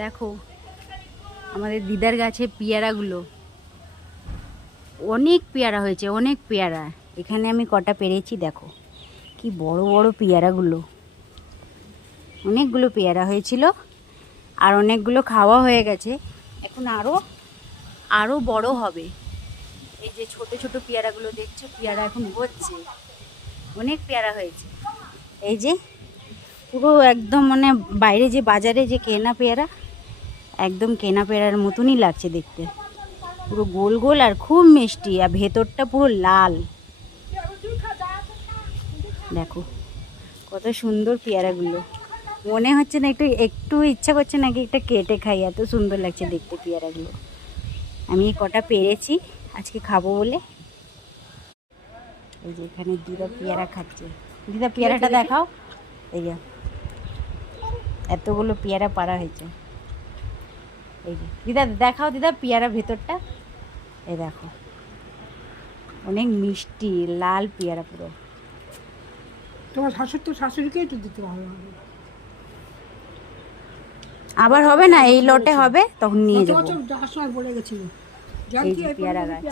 দেখো আমাদের দিদার গাছে পেয়ারাগুলো, অনেক পেয়ারা হয়েছে, অনেক পেয়ারা। এখানে আমি কটা পেরেছি, দেখো কি বড় বড় পেয়ারাগুলো। অনেকগুলো পেয়ারা হয়েছিল, আর অনেকগুলো খাওয়া হয়ে গেছে। এখন আরও বড় হবে। এই যে ছোট ছোট পেয়ারাগুলো দেখছো, পেয়ারা এখন হচ্ছে, অনেক পেয়ারা হয়েছে। এই যে পুরো একদম মানে বাইরে যে বাজারে যে কেনা পেয়ারা, একদম কেনা পেয়ারার মতনই লাগছে দেখতে। পুরো গোল গোল আর খুব মিষ্টি, আর ভেতরটা পুরো লাল। দেখো কত সুন্দর পেয়ারাগুলো। মনে হচ্ছে না একটু একটু ইচ্ছা করছে নাকি একটা কেটে খাই, এত সুন্দর লাগছে দেখতে পেয়ারাগুলো। আমি কটা পেরেছি আজকে খাবো বলে। এই যে এখানে দিদা পেয়ারা খাচ্ছে। দিদা পেয়ারাটা দেখাও। এই যে এতগুলো পেয়ারা পাড়া হয়েছে। এই যে দিদা দেখাও, দিদা পেয়ারা ভেতরটা। এই দেখো অনেক মিষ্টি লাল পেয়ারা পুরো। তোমার শাশুড়িকেই তো দিতে হবে। আবার হবে না, এই লটে হবে তখন নিয়ে যাবো। যাওয়ার সময় বলে গেছিল এই যে পেয়ারা গাছ।